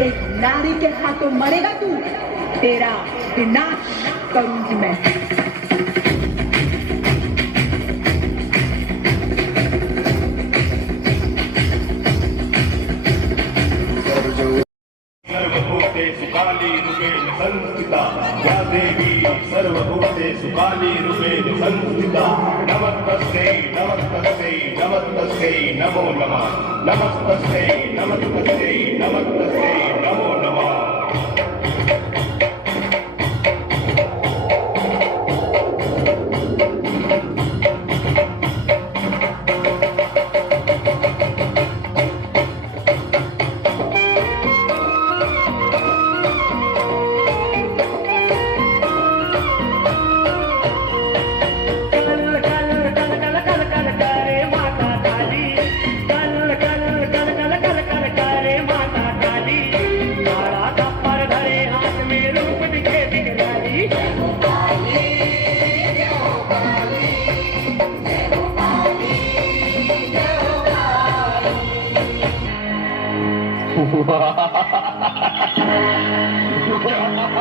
एक नारी के हाथों मरेगा तू, तेरा विनाश करूंगी मैं। सर्वभूतेषु कालीरूपेण संस्थिता या देवी सर्वभूतेषु कालीरूपेण संस्थिता नमस्तस्यै नमस्तस्यै नमस्तस्यै नमो नमः नमस्तस्यै नमस्तस्यै नमस्तस्यै नमो नमः।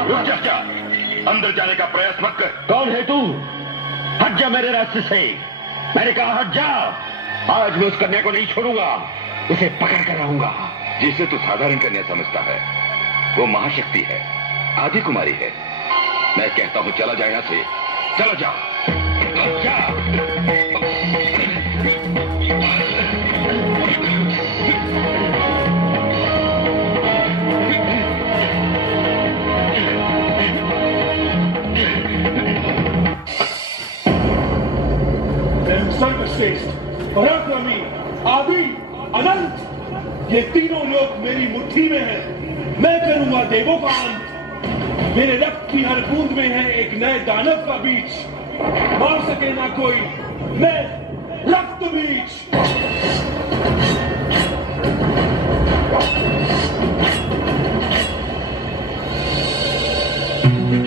रुक जा, अंदर जाने का प्रयास मत कर। कौन है तू? हट जा मेरे रास्ते से। मैंने कहा हट जा। आज मैं उस कन्या को नहीं छोड़ूंगा, उसे पकड़ कर रहूंगा। जिसे तू साधारण कन्या समझता है वो महाशक्ति है, आदि कुमारी है। मैं कहता हूं चला जा यहां से, चला जा, जा। सर्वश्रेष्ठ, पराक्रमी, आदि, अनंत, ये तीनों लोग मेरी मुट्ठी में हैं। मैं करूंगा देवों का अंत। मेरे रक्त की हर बूंद में है एक नए दानव का बीज। मार सके ना कोई, मैं रक्त बीज।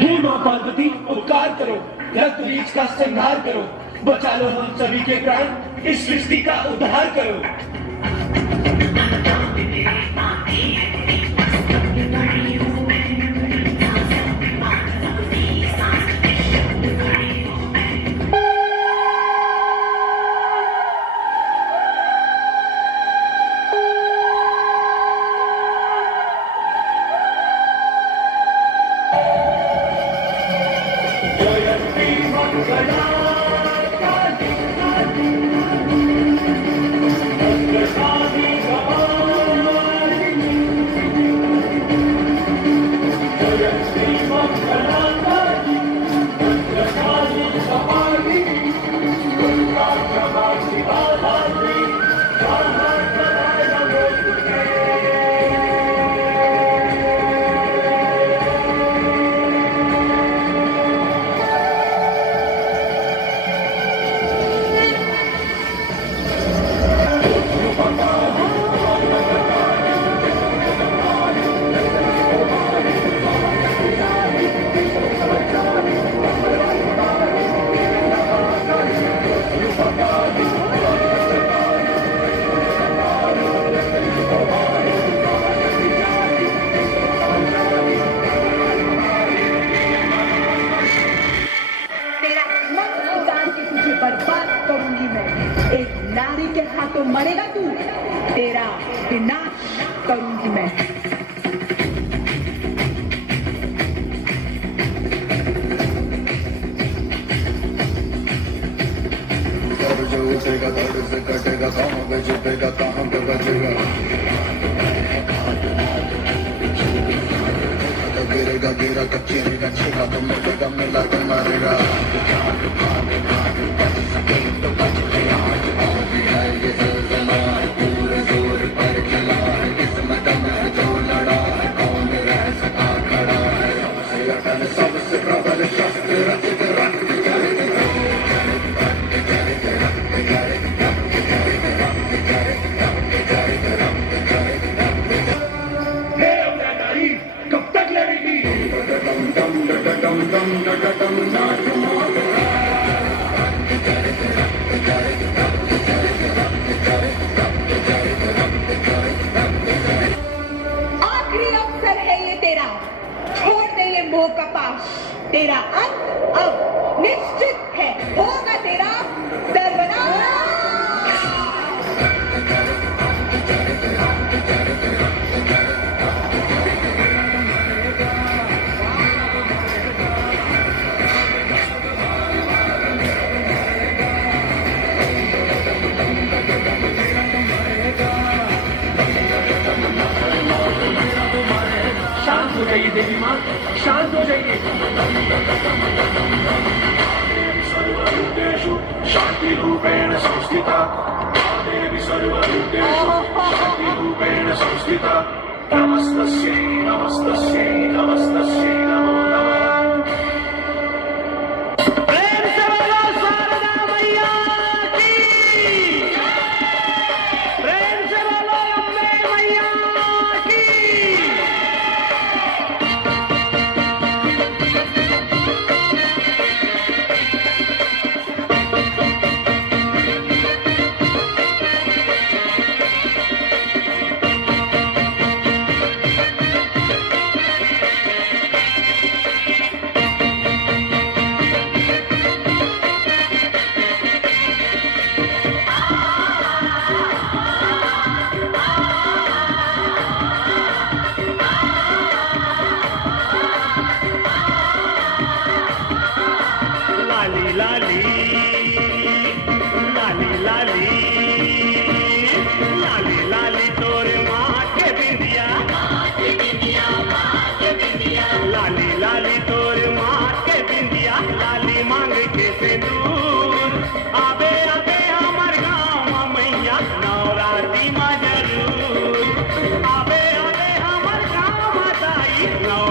हे मां पार्वती, उपकार करो, रक्त बीज का संहार करो, बचा लो हम सभी के प्राण, इस सृष्टि का उद्धार करो। तो मरेगा तू, तेरा विनाश करूंगी मैं। जो उठेगा दर्द से कटेगा, कहाँ पे छुपेगा, कहाँ पे बचेगा। गिरेगा गिरा कचेरेगा, छेगा तो मिलेगा, मिला के मारेगा। पूरे जोर पर चला है, किस्मत में जो लड़ा है, कौन रह सका खड़ा है। सबसे अटल सबसे प्रबल शस्त्र रचित रक्त आखिरी अवसर है ये तेरा, छोड़ दे ये मोह का पाश। तेरा अंत अब निश्चित है, होगा तेरा सर्वनाश। शांत हो जाइए देवी माँ, शांत हो जाइए। सर्वभूतेषु शान्तिरूपेण संस्थिता देवी, सर्वभूतेषु शान्तिरूपेण संस्थिता। नमस्तस्यै नमस्तस्यै नमस्तस्यै नमो नमः। प्रेम से बोलो शारदा मैया की, प्रेम से बोलो अम्बे मैया की। लाली लाली लाली लाली लाली लाली तोरे माँ के बिंदिया, लाली लाली तोरे माँ के बिंदिया, लाली मांग के सिंदूर। आबे आबे हमार गाँव मैया नवरात्रि में जरूर, आबे आबे हमार गाँव दाई नवरात्रि